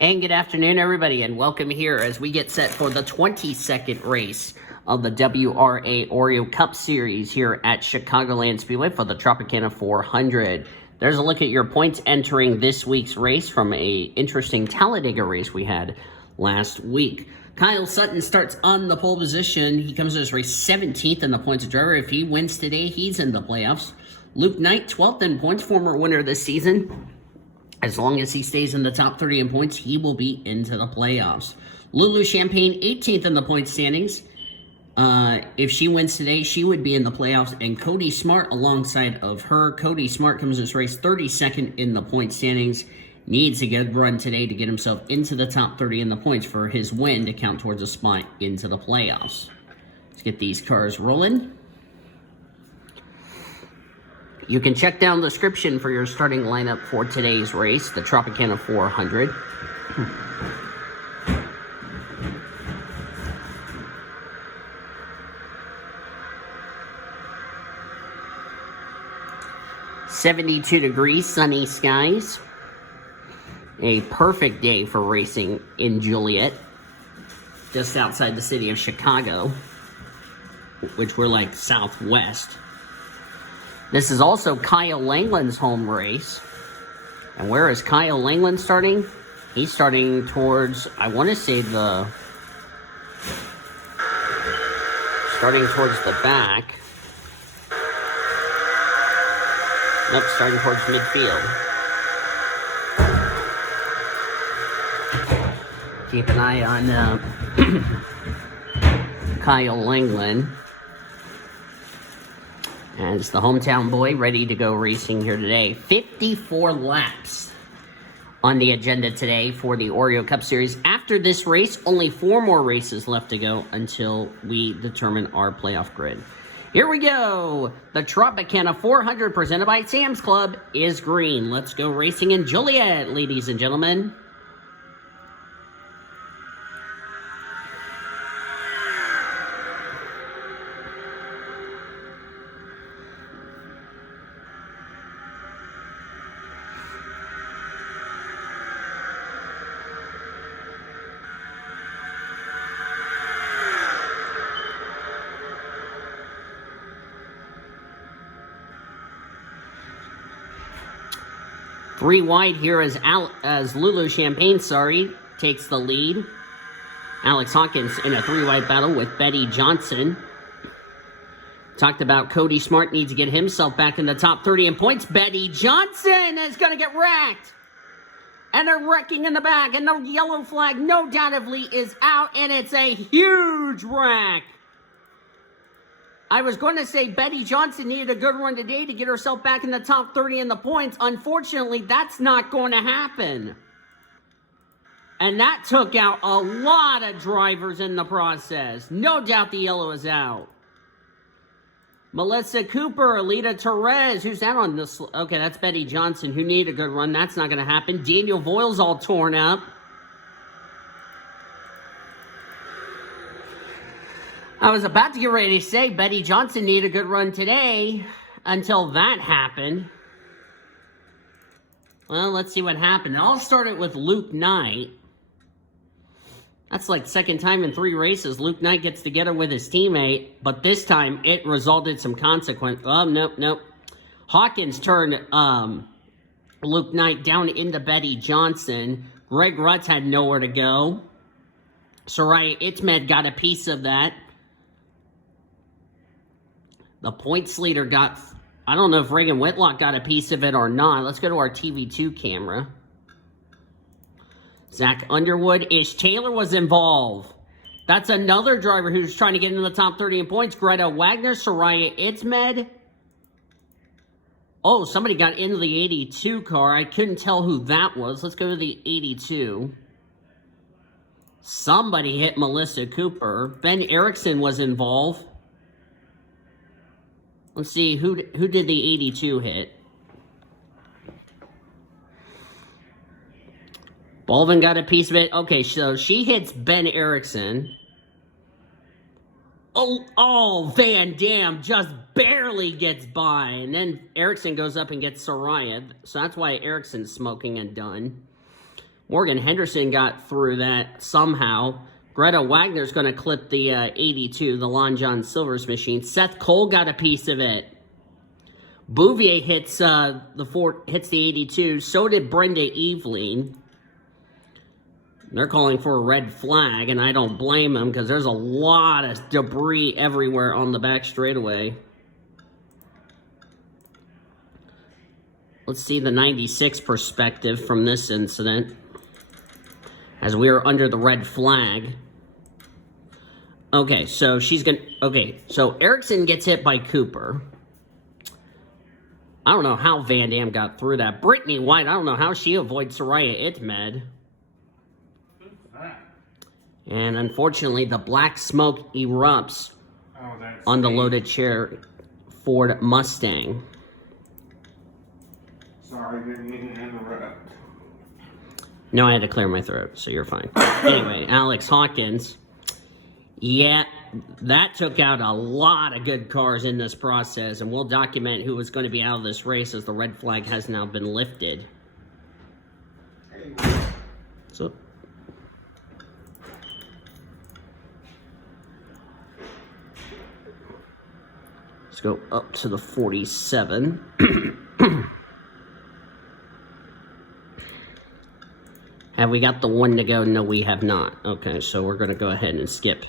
And good afternoon, everybody, and welcome here as we get set for the 22nd race of the WRA Oreo Cup Series here at Chicagoland Speedway for the Tropicana 400. There's a look at your points entering this week's race from a interesting Talladega race we had last week. Kyle Sutton starts on the pole position. He comes to this race 17th in the points of driver. If he wins today, he's in the playoffs. Luke Knight, 12th in points, former winner this season. As long as he stays in the top 30 in points, he will be into the playoffs. Lulu Champagne, 18th in the point standings. If she wins today, she would be in the playoffs. And Cody Smart alongside of her. Cody Smart comes to this race 32nd in the point standings. Needs a good run today to get himself into the top 30 in the points for his win to count towards a spot into the playoffs. Let's get these cars rolling. You can check down the description for your starting lineup for today's race, the Tropicana 400. .72 degrees, sunny skies. A perfect day for racing in Joliet, just outside the city of Chicago, which we're like southwest. This is also Kyle Langland's home race. And where is Kyle Langland starting? He's starting towards, I want to say starting towards the back. Nope, starting towards midfield. Keep an eye on Kyle Langland. As the hometown boy ready to go racing here today. 54 laps on the agenda today for the Oreo Cup Series. After this race, only 4 more races left to go until we determine our playoff grid. Here we go. The Tropicana 400 presented by Sam's Club is green. Let's go racing in Joliet, ladies and gentlemen. Three wide here as Lulu Champagne, takes the lead. Alex Hawkins in a 3-wide battle with Betty Johnson. Talked about Cody Smart needs to get himself back in the top 30 in points. Betty Johnson is going to get wrecked. And they're wrecking in the back. And the yellow flag, no doubtedly, is out. And it's a huge wreck. I was going to say Betty Johnson needed a good run today to get herself back in the top 30 in the points. Unfortunately, that's not going to happen. And that took out a lot of drivers in the process. No doubt the yellow is out. Melissa Cooper, Alita Torres, who's that on this? Okay, that's Betty Johnson, who needed a good run. That's not going to happen. Daniel Voil's all torn up. I was about to get ready to say Betty Johnson needed a good run today until that happened. Well, let's see what happened. I'll start it with Luke Knight. That's like second time in 3 races. Luke Knight gets together with his teammate, but this time it resulted some consequence. Oh, nope. Hawkins turned Luke Knight down into Betty Johnson. Greg Rutz had nowhere to go. Soraya Itmed got a piece of that. The points leader got, I don't know if Reagan Whitlock got a piece of it or not. Let's go to our TV2 camera. Zach Underwood. Ish Taylor was involved. That's another driver who's trying to get into the top 30 in points. Greta Wagner, Soraya Itzmed. Oh, somebody got into the 82 car. I couldn't tell who that was. Let's go to the 82. Somebody hit Melissa Cooper. Ben Erickson was involved. Let's see, who did the 82 hit? Bolvin got a piece of it. Okay, so she hits Ben Erickson. Oh, Van Dam just barely gets by. And then Erickson goes up and gets Soraya. So that's why Erickson's smoking and done. Morgan Henderson got through that somehow. Greta Wagner's going to clip the 82, the Lon John Silver's machine. Seth Cole got a piece of it. Bouvier hits hits the 82. So did Brenda Eveling. They're calling for a red flag, and I don't blame them because there's a lot of debris everywhere on the back straightaway. Let's see the 96 perspective from this incident as we are under the red flag. Okay, so so Erickson gets hit by Cooper. I don't know how Van Dam got through that. Brittany White, I don't know how she avoids Soraya Itmed. And unfortunately, the black smoke erupts on the loaded chair Ford Mustang. Sorry, didn't mean to interrupt. No, I had to clear my throat, so you're fine. Anyway, Alex Hawkins. Yeah, that took out a lot of good cars in this process, and we'll document who was going to be out of this race as the red flag has now been lifted. So, let's go up to the 47. Have we got the one to go? No, we have not. Okay, so we're going to go ahead and skip.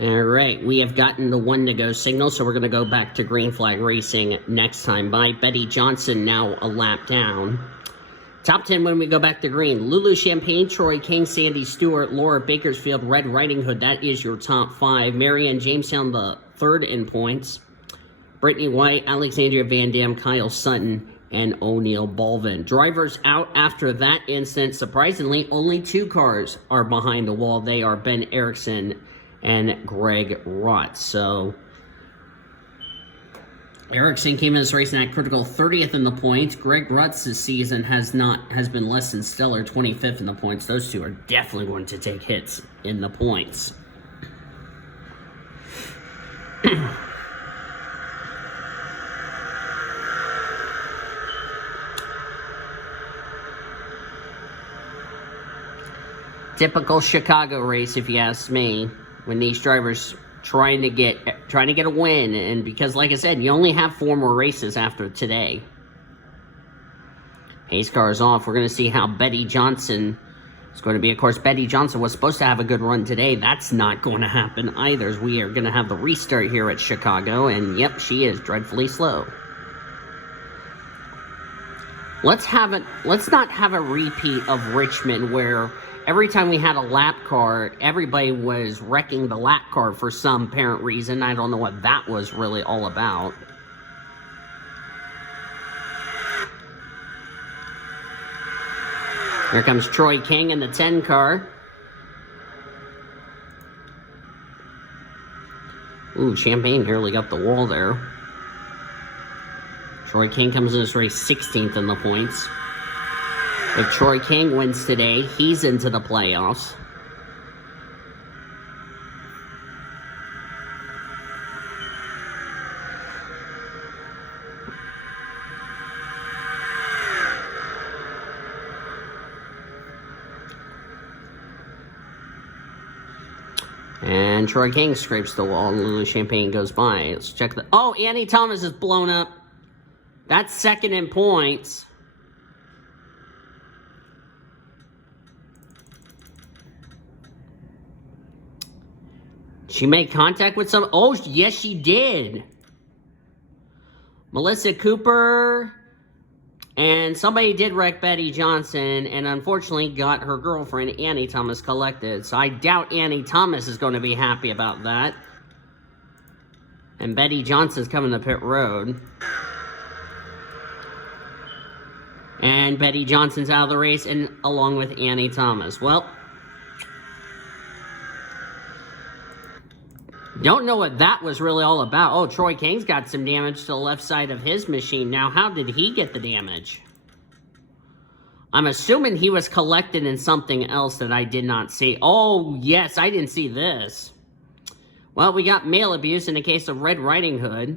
All right, we have gotten the one to go signal, so we're going to go back to green flag racing next time by Betty Johnson, now a lap down. Top 10 when we go back to green. Lulu Champagne, Troy King, Sandy Stewart, Laura Bakersfield, Red Riding Hood. That is your top 5. Marianne Jamestown, the 3rd in points. Brittany White, Alexandria Van Dam, Kyle Sutton, and O'Neill Balvin. Drivers out after that incident. Surprisingly, only 2 cars are behind the wall. They are Ben Erickson and Greg Rott. So Erickson came in this race in that critical 30th in the points. Greg Rutz's season has been less than stellar, 25th in the points. Those two are definitely going to take hits in the points. Typical Chicago race, if you ask me, when these drivers trying to get a win, and because, like I said, you only have 4 more races after today. Pace car is off. We're going to see how Betty Johnson is going to be. Of course, Betty Johnson was supposed to have a good run today. That's not going to happen either, as we are going to have the restart here at Chicago, and yep, she is dreadfully slow. Let's not have a repeat of Richmond where every time we had a lap car, everybody was wrecking the lap car for some apparent reason. I don't know what that was really all about. Here comes Troy King in the 10 car. Ooh, Champagne nearly got the wall there. Troy King comes in this race 16th in the points. If Troy King wins today, he's into the playoffs. And Troy King scrapes the wall, and Lulu Champagne goes by. Let's check the... Oh, Annie Thomas is blown up. That's 2nd in points. She made contact with some... Oh, yes, she did. Melissa Cooper. And somebody did wreck Betty Johnson and unfortunately got her girlfriend, Annie Thomas, collected. So I doubt Annie Thomas is going to be happy about that. And Betty Johnson's coming to pit road. And Betty Johnson's out of the race, and along with Annie Thomas. Well, don't know what that was really all about. Oh, Troy King's got some damage to the left side of his machine. Now, how did he get the damage? I'm assuming he was collected in something else that I did not see. Oh, yes, I didn't see this. Well, we got male abuse in the case of Red Riding Hood.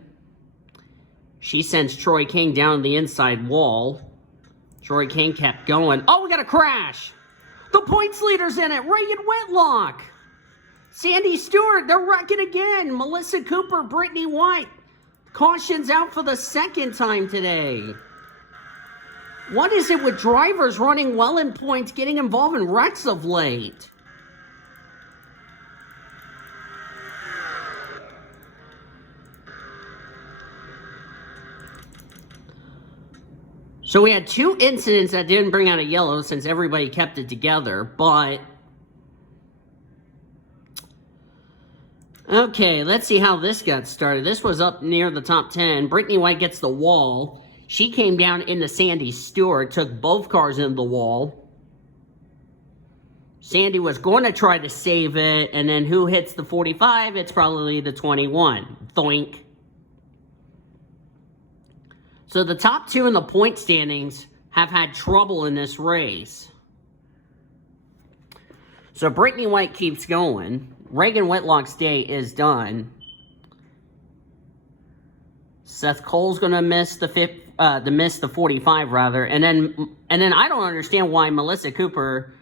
She sends Troy King down the inside wall. Troy King kept going. Oh, we got a crash. The points leader's in it. Reagan Whitlock. Sandy Stewart, they're wrecking again. Melissa Cooper, Brittany White. Cautions out for the second time today. What is it with drivers running well in points, getting involved in wrecks of late? So we had two incidents that didn't bring out a yellow since everybody kept it together, but... Okay, let's see how this got started. This was up near the top 10. Brittany White gets the wall. She came down into Sandy Stewart, took both cars into the wall. Sandy was going to try to save it, and then who hits the 45? It's probably the 21. Thoink. So the top two in the point standings have had trouble in this race. So Brittany White keeps going. Reagan Whitlock's day is done. Seth Cole's going to miss the 45 rather, and then I don't understand why Melissa Cooper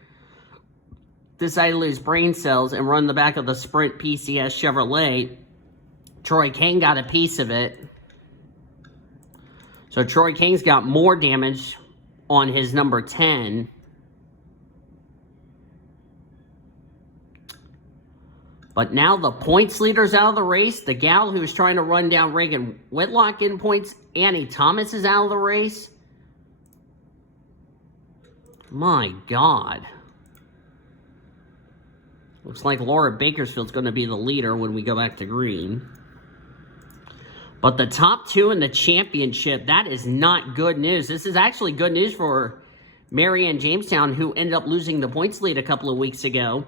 decided to lose brain cells and run the back of the Sprint PCS Chevrolet. Troy King got a piece of it. So Troy King's got more damage on his number 10. But now the points leader's out of the race. The gal who's trying to run down Reagan Whitlock in points, Annie Thomas, is out of the race. My God. Looks like Laura Bakersfield's going to be the leader when we go back to green. But the top two in the championship, that is not good news. This is actually good news for Marianne Jamestown, who ended up losing the points lead a couple of weeks ago.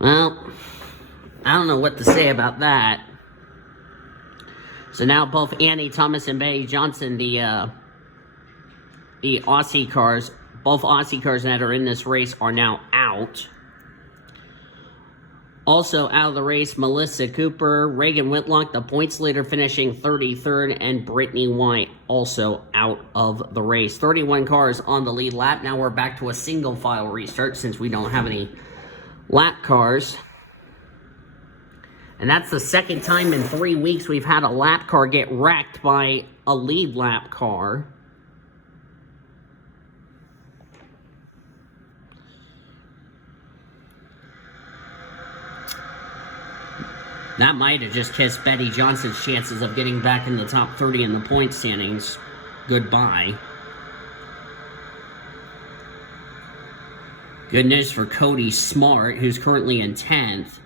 Well, I don't know what to say about that. So now both Annie Thomas and Betty Johnson, the Aussie cars, both Aussie cars that are in this race are now out. Also out of the race, Melissa Cooper, Reagan Whitlock, the points leader, finishing 33rd, and Brittany White also out of the race. 31 cars on the lead lap. Now we're back to a single file restart since we don't have any lap cars. And that's the second time in 3 weeks we've had a lap car get wrecked by a lead lap car. That might have just kissed Betty Johnson's chances of getting back in the top 30 in the point standings goodbye. Good news for Cody Smart, who's currently in 10th.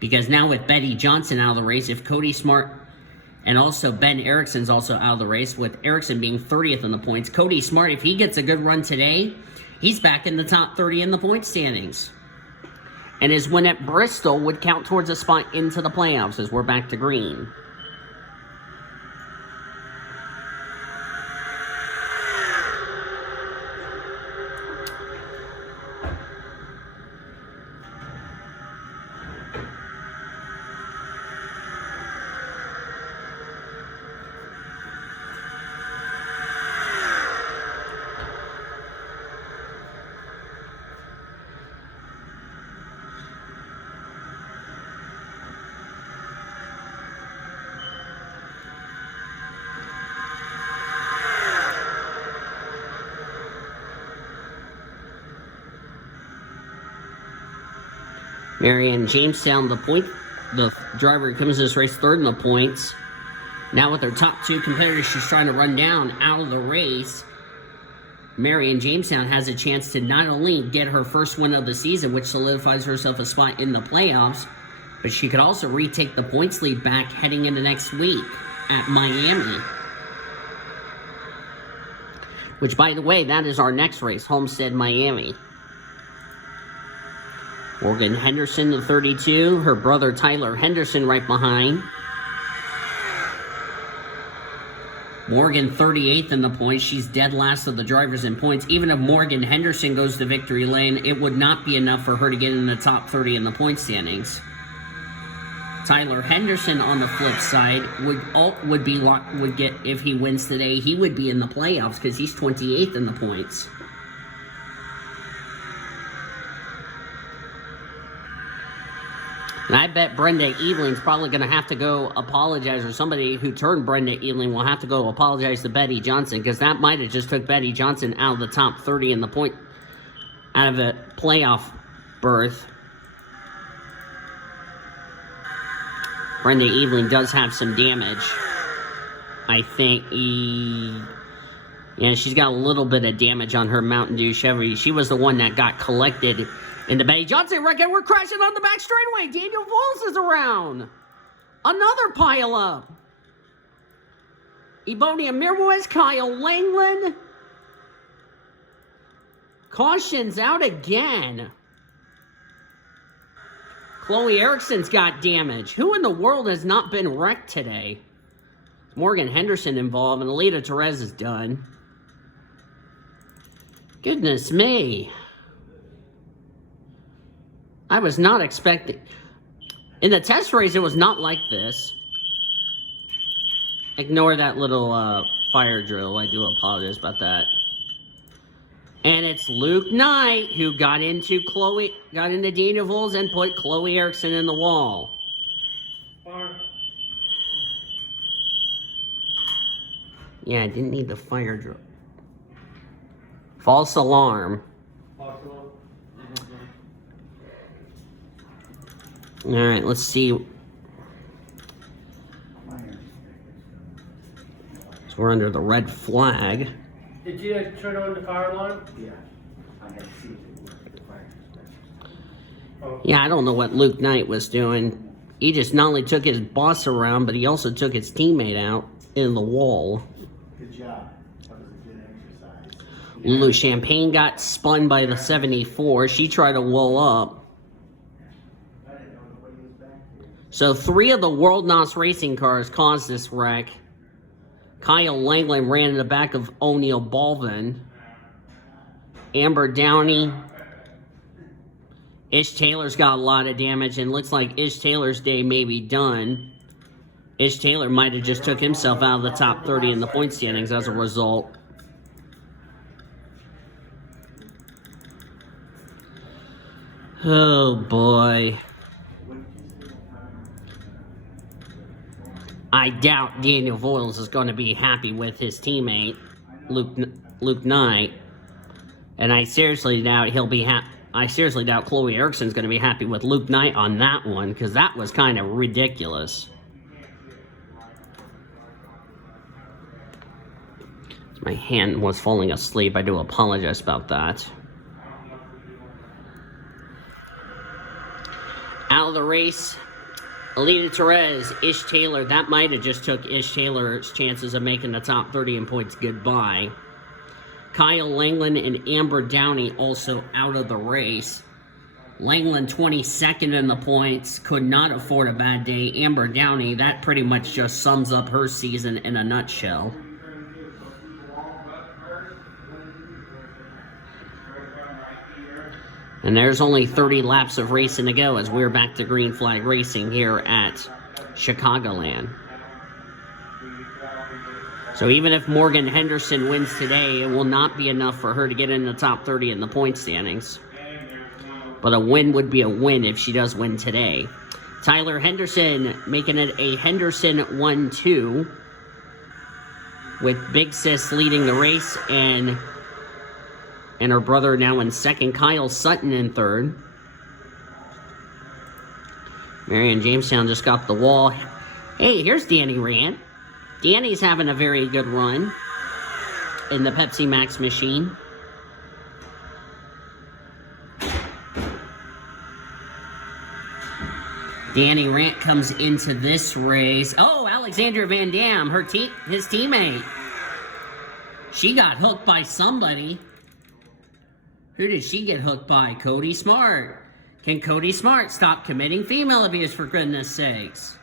Because now with Betty Johnson out of the race, if Cody Smart and also Ben Erickson's also out of the race, with Erickson being 30th in the points, Cody Smart, if he gets a good run today, he's back in the top 30 in the point standings. And his win at Bristol would count towards a spot into the playoffs as we're back to green. Marianne Jamestown, the driver who comes to this race third in the points. Now with her top two competitors she's trying to run down out of the race, Marianne Jamestown has a chance to not only get her first win of the season, which solidifies herself a spot in the playoffs, but she could also retake the points lead back heading into next week at Miami. Which, by the way, that is our next race, Homestead, Miami. Morgan Henderson, the 32. Her brother, Tyler Henderson, right behind. Morgan 38th in the points. She's dead last of the drivers in points. Even if Morgan Henderson goes to victory lane, it would not be enough for her to get in the top 30 in the point standings. Tyler Henderson, on the flip side, would get, if he wins today, he would be in the playoffs because he's 28th in the points. And I bet Brenda Eveling's probably going to have to go apologize, or somebody who turned Brenda Eveling will have to go apologize to Betty Johnson, because that might have just took Betty Johnson out of the top 30 in the point, out of a playoff berth. Brenda Eveling does have some damage. I think yeah, she's got a little bit of damage on her Mountain Dew Chevy. She was the one that got collected in the Betty Johnson wreck, and we're crashing on the back straightaway. Daniel Vols is around. Another pile up. Ebonia Mirwes, Kyle Langland. Caution's out again. Chloe Erickson's got damage. Who in the world has not been wrecked today? Morgan Henderson involved, and Alita Perez is done. Goodness me. I was not expecting... In the test race, it was not like this. Ignore that little fire drill. I do apologize about that. And it's Luke Knight who got into Daniel Vols and put Chloe Erickson in the wall. Yeah, I didn't need the fire drill. False alarm. Alright, let's see. So we're under the red flag. Did you turn on the car alarm? Yeah. I had to see if it worked with the fire inspection. Yeah, I don't know what Luke Knight was doing. He just not only took his boss around, but he also took his teammate out in the wall. Good job. That was a good exercise. Lulu Champagne got spun by the 74. She tried to wall up. I didn't know nobody was back there. So 3 of the World NOS racing cars caused this wreck. Kyle Langland ran in the back of O'Neill Balvin. Amber Downey. Ish Taylor's got a lot of damage, and looks like Ish Taylor's day may be done. Ish Taylor might have just took himself out of the top 30 in the point standings as a result. Oh boy. I doubt Daniel Vols is going to be happy with his teammate, Luke Knight. And I seriously doubt Chloe Erickson's going to be happy with Luke Knight on that one, because that was kind of ridiculous. My hand was falling asleep. I do apologize about that. Out of the race, Alita Perez, Ish Taylor. That might have just took Ish Taylor's chances of making the top 30 in points goodbye. Kyle Langland and Amber Downey also out of the race. Langland 22nd in the points, could not afford a bad day. Amber Downey, that pretty much just sums up her season in a nutshell. And there's only 30 laps of racing to go as we're back to green flag racing here at Chicagoland. So even if Morgan Henderson wins today, it will not be enough for her to get in the top 30 in the point standings. But a win would be a win if she does win today. Tyler Henderson making it a Henderson 1-2. With Big Sis leading the race and her brother now in second. Kyle Sutton in third. Marion Jamestown just got the wall. Hey, here's Danny Rand. Danny's having a very good run in the Pepsi Max machine. Danny Rant comes into this race. Oh, Alexandra Van Dam, his teammate. She got hooked by somebody. Who did she get hooked by? Cody Smart. Can Cody Smart stop committing female abuse, for goodness sakes?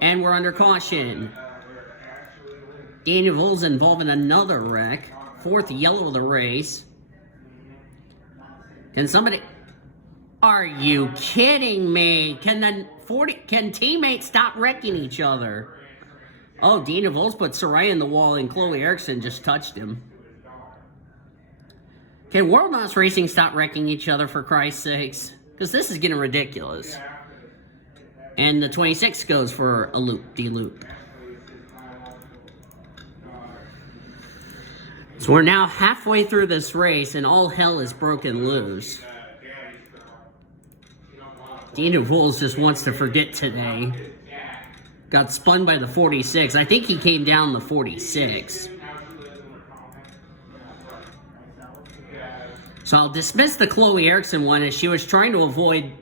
And we're under caution. Daniel Vols involved in another wreck. 4th yellow of the race. Can somebody... Are you kidding me? Can teammates stop wrecking each other? Oh, Daniel Vols put Soraya in the wall and Chloe Erickson just touched him. Can World Knots Racing stop wrecking each other for Christ's sakes? Because this is getting ridiculous. And the 26 goes for a loop-de-loop. So we're now halfway through this race and all hell is broken loose. Daniel Vols just wants to forget today. Got spun by the 46. I think he came down the 46. So I'll dismiss the Chloe Erickson one as she was trying to avoid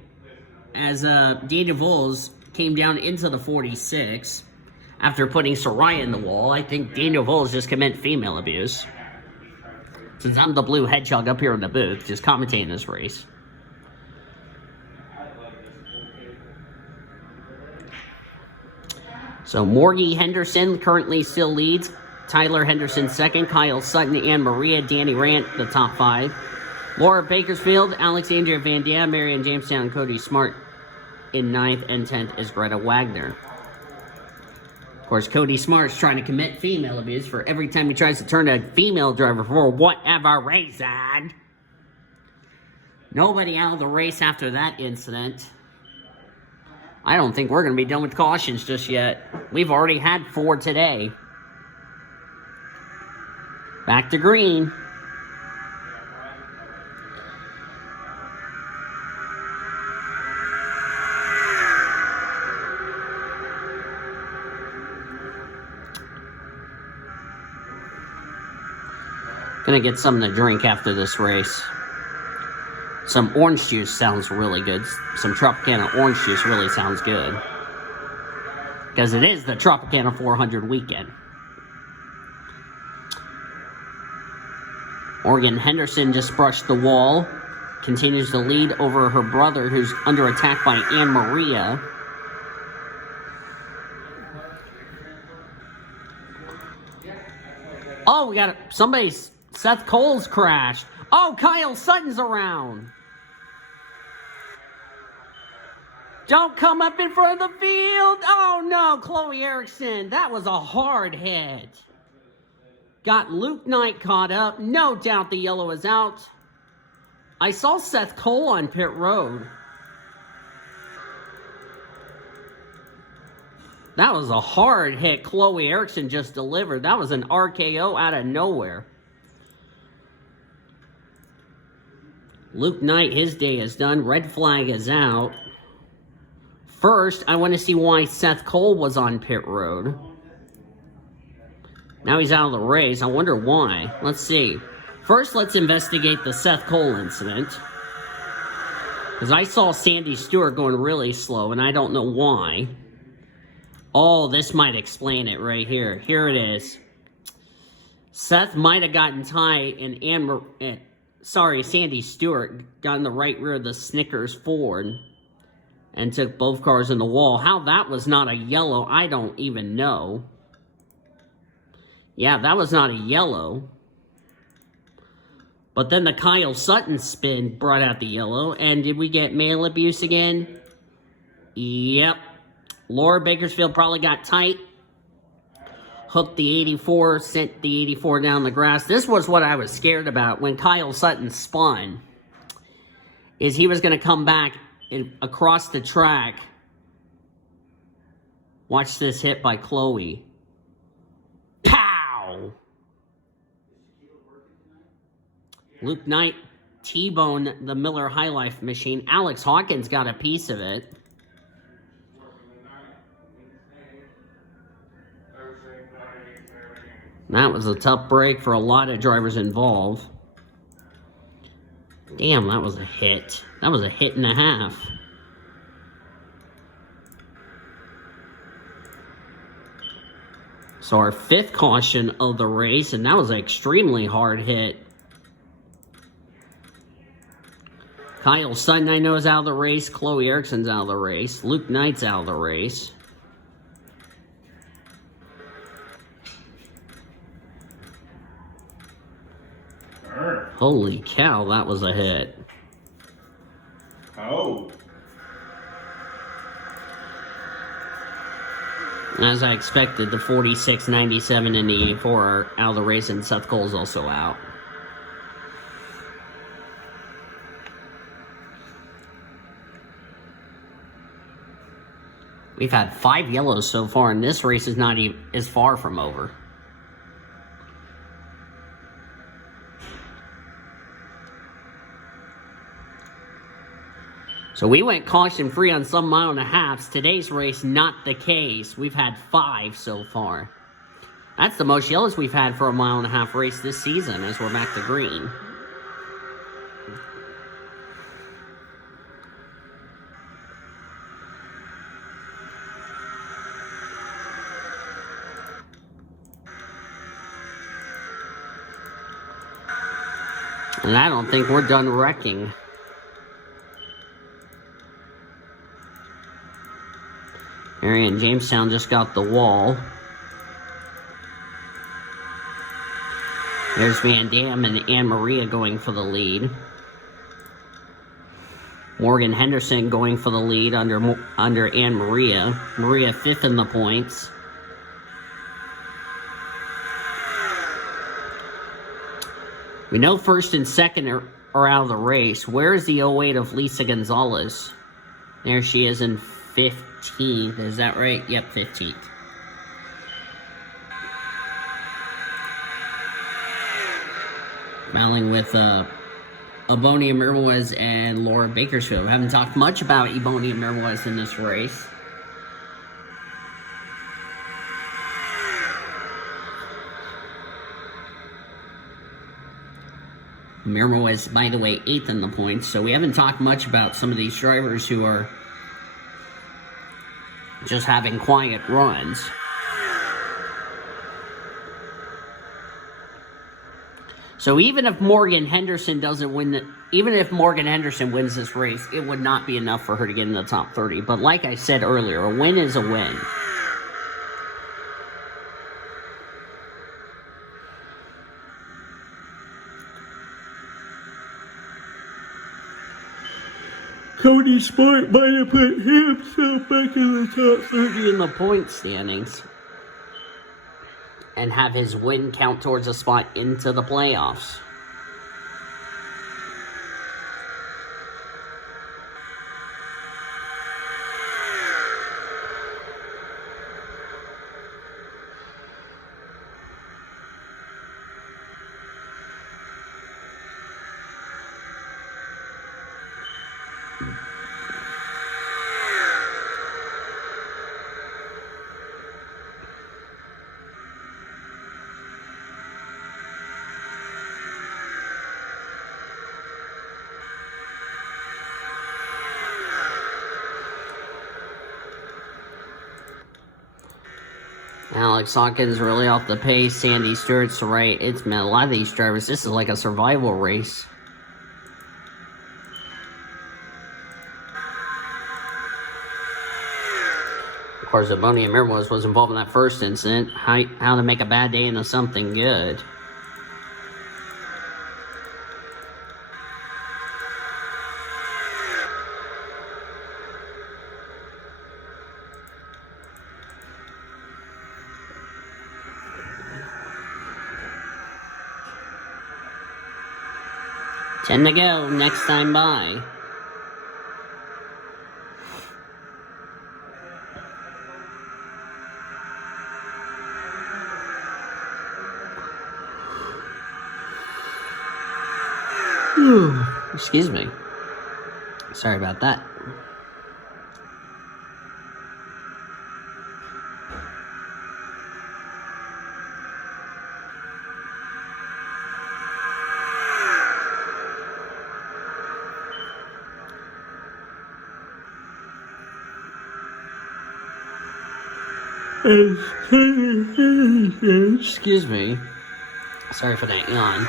as Daniel Vols came down into the 46 after putting Soraya in the wall. I think Daniel Vols just commit female abuse. Since I'm the blue hedgehog up here in the booth, just commentating this race. So Morgie Henderson currently still leads. Tyler Henderson second. Kyle Sutton, Anne Maria, Danny Rant, the top 5. Laura Bakersfield, Alexandria Van Dam, Marianne Jamestown, and Cody Smart in 9th, and 10th is Greta Wagner. Of course, Cody Smart's trying to commit female abuse for every time he tries to turn a female driver for whatever reason. Nobody out of the race after that incident. I don't think we're going to be done with cautions just yet. We've already had 4 today. Back to green. Gonna get something to drink after this race. Some orange juice sounds really good. Some Tropicana orange juice really sounds good. Because it is the Tropicana 400 weekend. Morgan Henderson just brushed the wall. Continues to lead over her brother, who's under attack by Anne Maria. Oh, we got somebody's... Seth Cole's crashed. Oh, Kyle Sutton's around. Don't come up in front of the field. Oh, no, Chloe Erickson. That was a hard hit. Got Luke Knight caught up. No doubt the yellow is out. I saw Seth Cole on pit road. That was a hard hit Chloe Erickson just delivered. That was an RKO out of nowhere. Luke Knight, his day is done. Red flag is out. First, I want to see why Seth Cole was on pit road. Now he's out of the race. I wonder why. Let's see. First, let's investigate the Seth Cole incident. Because I saw Sandy Stewart going really slow, and I don't know why. Oh, this might explain it right here. Here it is. Seth might have gotten tight, and Sandy Stewart got in the right rear of the Snickers Ford and took both cars in the wall. How that was not a yellow, I don't even know. Yeah, that was not a yellow. But then the Kyle Sutton spin brought out the yellow. And did we get male abuse again? Yep. Laura Bakersfield probably got tight. Hooked the 84, sent the 84 down the grass. This was what I was scared about when Kyle Sutton spun. Is he was going to come back across the track. Watch this hit by Chloe. Pow! Luke Knight T-boned the Miller High Life machine. Alex Hawkins got a piece of it. That was a tough break for a lot of drivers involved. Damn, that was a hit. That was a hit and a half. So our 5th caution of the race, and that was an extremely hard hit. Kyle Sutton, I know, is out of the race. Chloe Erickson's out of the race. Luke Knight's out of the race. Holy cow, that was a hit. Oh. As I expected, the 46, 97, and the 84 are out of the race, and Seth Cole's also out. We've had 5 yellows so far, and this race is not even as far from over. So we went caution free on some 1.5 miles. Today's race, not the case. We've had 5 so far. That's the most yellows we've had for a 1.5 mile race this season as we're back to green. And I don't think we're done wrecking. Marion Jamestown just got the wall. There's Van Dam and Anne Maria going for the lead. Morgan Henderson going for the lead under Anne Maria. Maria 5th in the points. We know 1st and 2nd are out of the race. Where is the 08 of Lisa Gonzalez? There she is in 15th. Is that right? Yep, 15th. Battling with Ebonia Mirwez and Laura Bakersfield. We haven't talked much about Ebonia Mirwez in this race. Mirwez, by the way, 8th in the points. So we haven't talked much about some of these drivers who are just having quiet runs. So even if Morgan Henderson doesn't win, even if Morgan Henderson wins this race, it would not be enough for her to get in the top 30. But like I said earlier, a win is a win. Cody Smart might have put himself back in the top 30 in the point standings and have his win count towards a spot into the playoffs. Alex Hawkins really off the pace. Sandy Stewart's right. It's man, a lot of these drivers, this is like a survival race. Of course, Ebonia Mirwez was involved in that first incident. How to make a bad day into something good. Ten to go, next time by. Excuse me. Sorry about that. Excuse me. Sorry for that yawn.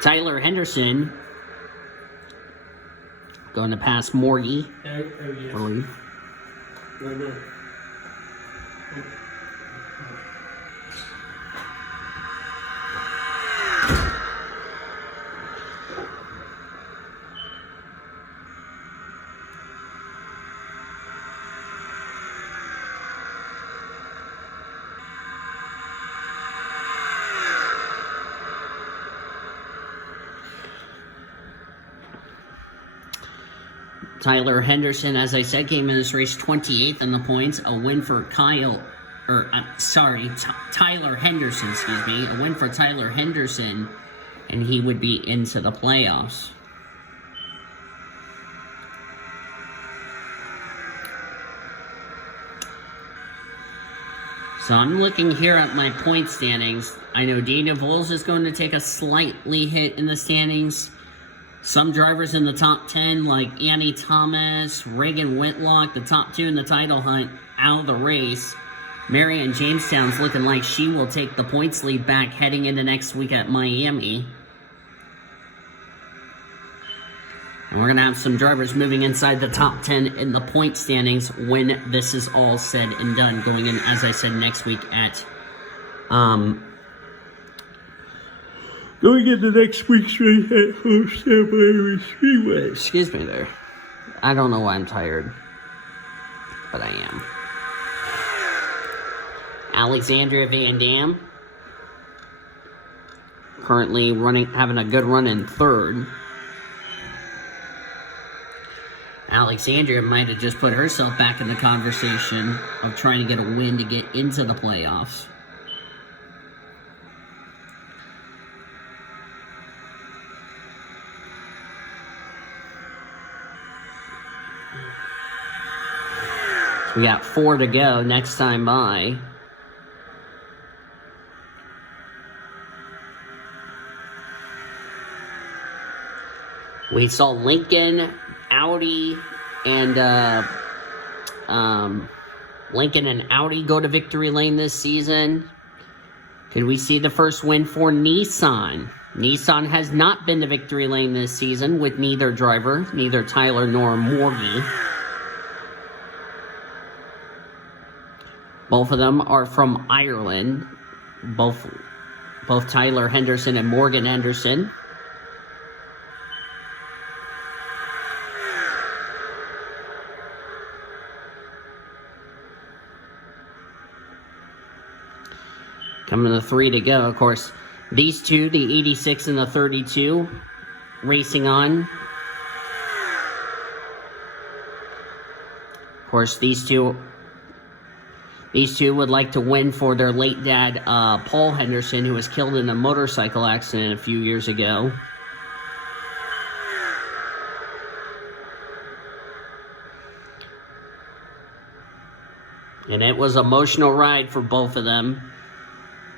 Tyler Henderson going to pass Morgie. I believe. Tyler Henderson, as I said, came in this race 28th in the points. A win for Tyler Henderson, excuse me. A win for Tyler Henderson, and he would be into the playoffs. So I'm looking here at my point standings. I know Dana Voles is going to take a slightly hit in the standings. Some drivers in the top 10, like Annie Thomas, Reagan Whitlock, the top 2 in the title hunt, out of the race. Marianne Jamestown's looking like she will take the points lead back heading into next week at Miami. And we're going to have some drivers moving inside the top 10 in the point standings when this is all said and done. Going in, as I said, next week at going into next week's race at Homestead Miami Speedway. Excuse me there. I don't know why I'm tired, but I am. Alexandria Van Dam currently having a good run in third. Alexandria might have just put herself back in the conversation of trying to get a win to get into the playoffs. We got 4 to go next time by. We saw Lincoln, Audi, and Lincoln and Audi go to victory lane this season. Could we see the first win for Nissan? Nissan has not been to victory lane this season with neither driver, neither Tyler nor Morgie. Both of them are from Ireland. Both Tyler Henderson and Morgan Henderson. Coming to 3 to go. Of course, these two, the 86 and the 32, racing on. Of course, these two would like to win for their late dad, Paul Henderson, who was killed in a motorcycle accident a few years ago. And it was an emotional ride for both of them.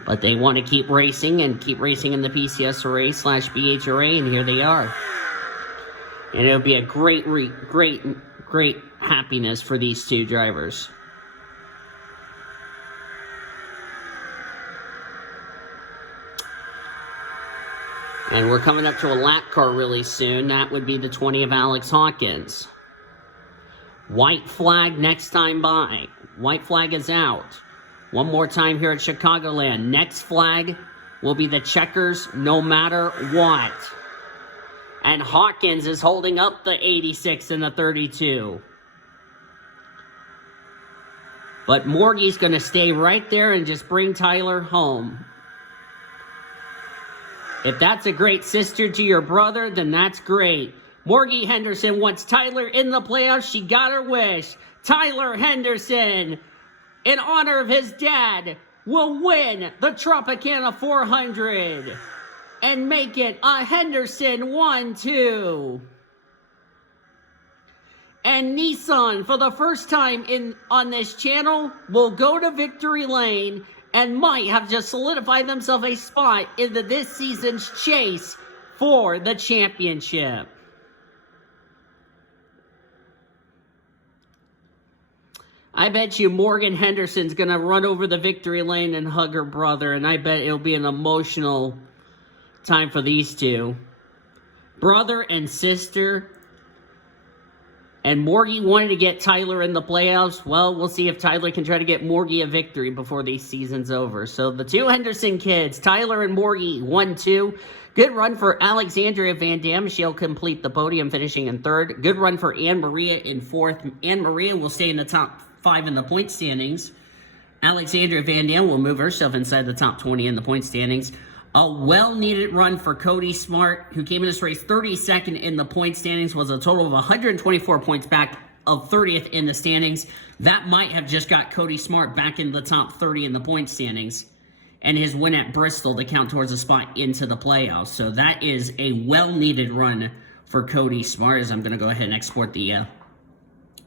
But they want to keep racing and keep racing in the PCSRA/BHRA, and here they are. And it'll be a great happiness for these two drivers. And we're coming up to a lap car really soon. That would be the 20 of Alex Hawkins. White flag next time by. White flag is out. One more time here at Chicagoland. Next flag will be the checkers no matter what. And Hawkins is holding up the 86 and the 32. But Morgie's going to stay right there and just bring Tyler home. If that's a great sister to your brother, then that's great. Morgie Henderson wants Tyler in the playoffs. She got her wish. Tyler Henderson, in honor of his dad, will win the Tropicana 400 and make it a Henderson 1-2. And Nissan, for the first time on this channel, will go to victory lane and might have just solidified themselves a spot into this season's chase for the championship. I bet you Morgan Henderson's going to run over the victory lane and hug her brother, and I bet it'll be an emotional time for these two. Brother and sister. And Morgie wanted to get Tyler in the playoffs. Well, we'll see if Tyler can try to get Morgie a victory before the season's over. So the two Henderson kids, Tyler and Morgie, 1-2. Good run for Alexandria Van Dam. She'll complete the podium, finishing in third. Good run for Anne Maria in fourth. Anne Maria will stay in the top 5 in the point standings. Alexandria Van Dam will move herself inside the top 20 in the point standings. A well-needed run for Cody Smart, who came in this race 32nd in the point standings, was a total of 124 points back of 30th in the standings. That might have just got Cody Smart back in the top 30 in the point standings, and his win at Bristol to count towards a spot into the playoffs. So that is a well-needed run for Cody Smart, as I'm going to go ahead and export the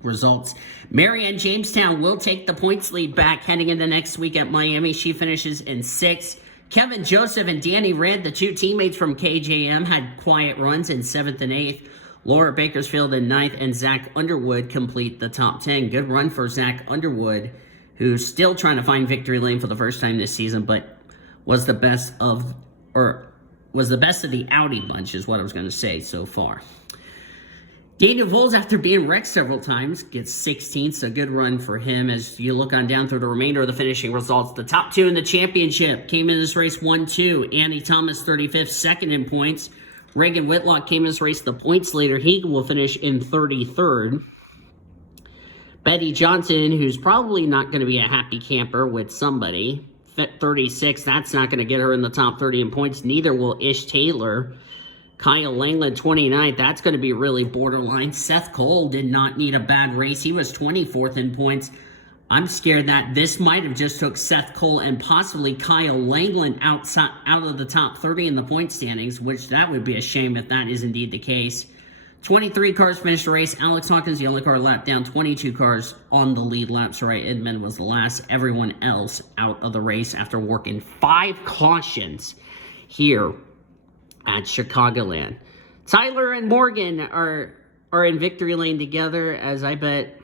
results. Marianne Jamestown will take the points lead back heading into next week at Miami. She finishes in 6th. Kevin Joseph and Danny Red, the two teammates from KJM, had quiet runs in 7th and 8th. Laura Bakersfield in 9th, and Zach Underwood complete the top 10. Good run for Zach Underwood, who's still trying to find victory lane for the first time this season, but was the best of the Audi bunch, is what I was going to say so far. Daniel Voles, after being wrecked several times, gets 16th, so good run for him. As you look on down through the remainder of the finishing results, the top 2 in the championship came in this race 1-2. Annie Thomas, 35th, second in points. Reagan Whitlock came in this race the points leader. He will finish in 33rd. Betty Johnson, who's probably not going to be a happy camper with somebody, 36th. That's not going to get her in the top 30 in points. Neither will Ish Taylor. Kyle Langland, 29th. That's going to be really borderline. Seth Cole did not need a bad race. He was 24th in points. I'm scared that this might have just took Seth Cole and possibly Kyle Langland out of the top 30 in the point standings, which that would be a shame if that is indeed the case. 23 cars finished the race. Alex Hawkins, the only car lap down. 22 cars on the lead lap. Soraya Edmond was the last. Everyone else out of the race after working 5 cautions here at Chicagoland. Tyler and Morgan are in victory lane together, as I bet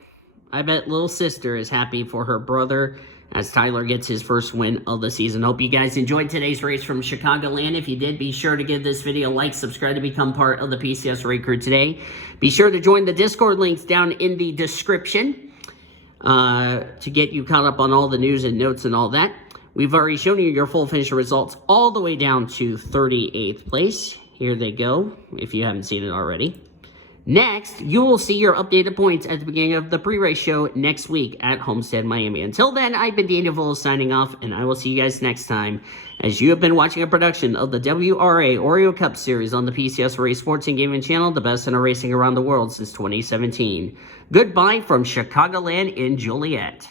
little sister is happy for her brother as Tyler gets his first win of the season. Hope you guys enjoyed today's race from Chicagoland. If you did, be sure to give this video a like, subscribe to become part of the PCS crew today. Be sure to join the Discord links down in the description to get you caught up on all the news and notes and all that. We've already shown you your full finisher results all the way down to 38th place. Here they go, if you haven't seen it already. Next, you will see your updated points at the beginning of the pre-race show next week at Homestead, Miami. Until then, I've been Daniel Voles signing off, and I will see you guys next time as you have been watching a production of the WRA Oreo Cup Series on the PCS Race Sports and Gaming Channel, the best in racing around the world since 2017. Goodbye from Chicagoland in Joliet.